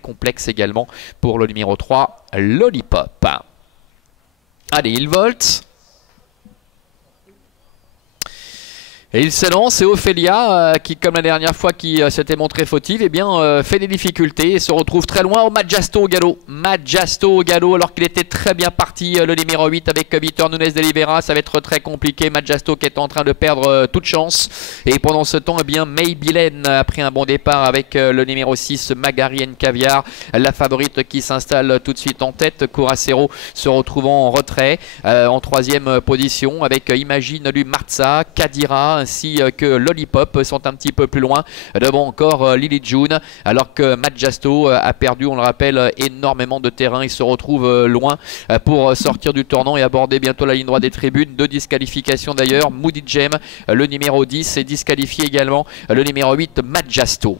complexe également pour le numéro 3, Lollipop. Allez, il volte. Et il s'élance, et Ophélia, qui comme la dernière fois qui s'était montré fautive, eh bien, fait des difficultés et se retrouve très loin au Majasto au galop. Majasto au galop alors qu'il était très bien parti, le numéro 8 avec Victor Nunes de Libera. Ça va être très compliqué. Majasto qui est en train de perdre toute chance. Et pendant ce temps, eh bien, Maybelline a pris un bon départ avec le numéro 6, Magarienne Caviar. La favorite qui s'installe tout de suite en tête. Curacero se retrouvant en retrait en troisième position avec Imagine du Marza, Kadira ainsi que Lollipop sont un petit peu plus loin. Devant encore Lily June, alors que Majasto a perdu, on le rappelle, énormément de terrain. Il se retrouve loin pour sortir du tournant et aborder bientôt la ligne droite des tribunes. Deux disqualifications d'ailleurs. Moody Gem, le numéro 10, est disqualifié également le numéro 8, Majasto.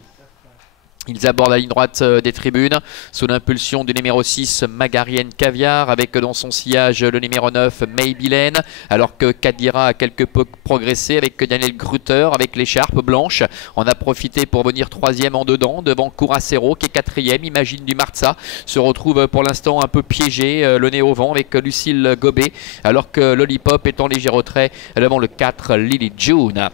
Ils abordent la ligne droite des tribunes sous l'impulsion du numéro 6, Magarienne Caviar, avec dans son sillage le numéro 9, Maybelline, alors que Kadira a quelque peu progressé avec Daniel Grutter avec l'écharpe blanche. On a profité pour venir troisième en dedans, devant Curacero qui est quatrième. Imagine du Marza se retrouve pour l'instant un peu piégé, le nez au vent avec Lucille Gobet, alors que Lollipop est en léger retrait devant le 4, Lily June.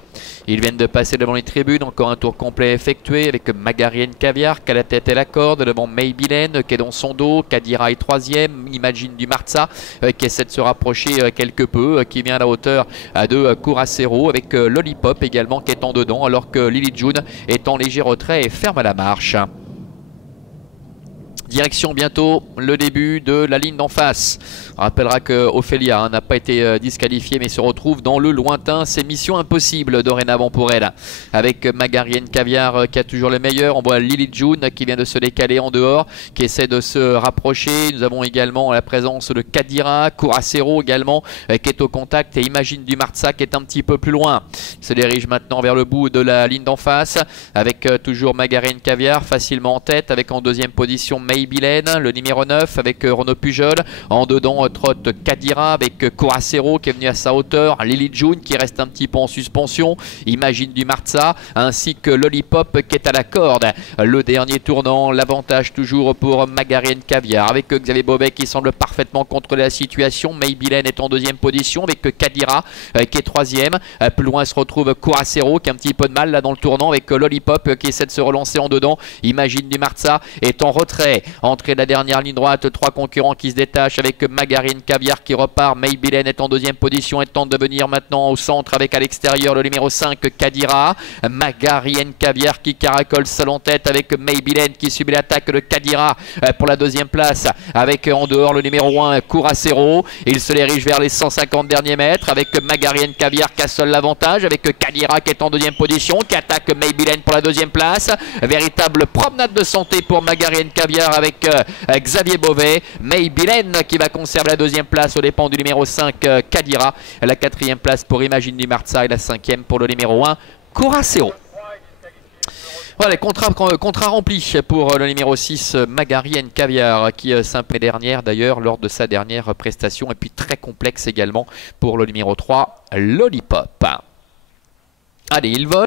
Ils viennent de passer devant les tribunes, encore un tour complet effectué avec Magarienne Caviar qui a la tête et la corde, devant Maybelline qui est dans son dos, Kadira est troisième, Imagine du Marza qui essaie de se rapprocher quelque peu, qui vient à la hauteur de Curacero avec Lollipop également qui est en dedans, alors que Lily June est en léger retrait et ferme la marche. Direction bientôt le début de la ligne d'en face. On rappellera que Ophélia n'a pas été disqualifiée mais se retrouve dans le lointain. C'est mission impossible dorénavant pour elle. Avec Magarienne Caviar qui a toujours le meilleur. On voit Lily June qui vient de se décaler en dehors, qui essaie de se rapprocher. Nous avons également la présence de Kadira, Curacero également qui est au contact, et Imagine du Marza qui est un petit peu plus loin. Il se dirige maintenant vers le bout de la ligne d'en face avec toujours Magarienne Caviar facilement en tête, avec en deuxième position Maybelline, le numéro 9 avec Renaud Pujol. En dedans trotte Kadira avec Curacero qui est venu à sa hauteur, Lily June qui reste un petit peu en suspension, Imagine du Marza ainsi que Lollipop qui est à la corde. Le dernier tournant, l'avantage toujours pour Magarienne Caviar avec Xavier Bobet qui semble parfaitement contrôler la situation. Maybelline est en deuxième position avec Kadira qui est troisième. Plus loin se retrouve Curacero qui a un petit peu de mal là dans le tournant avec Lollipop qui essaie de se relancer en dedans. Imagine du Marza est en retrait. Entrée de la dernière ligne droite, trois concurrents qui se détachent avec Magarienne Caviar qui repart. Maybelline est en deuxième position et tente de venir maintenant au centre avec à l'extérieur le numéro 5 Kadira. Magarienne Caviar qui caracole seul en tête avec Maybelline qui subit l'attaque de Kadira pour la deuxième place, avec en dehors le numéro 1 Curacero. Il se dirige vers les 150 derniers mètres avec Magarienne Caviar qui a seul l'avantage, avec Kadira qui est en deuxième position, qui attaque Maybelline pour la deuxième place. Véritable promenade de santé pour Magarienne Caviar avec Xavier Bobet. Maybelline qui va conserver la deuxième place aux dépens du numéro 5 Kadira. La quatrième place pour Imagine du Marza et la cinquième pour le numéro 1 Curacero. Voilà, contrat rempli pour le numéro 6 Magarienne Caviar qui s'impait dernière d'ailleurs lors de sa dernière prestation, et puis très complexe également pour le numéro 3 Lollipop. Allez, il vole.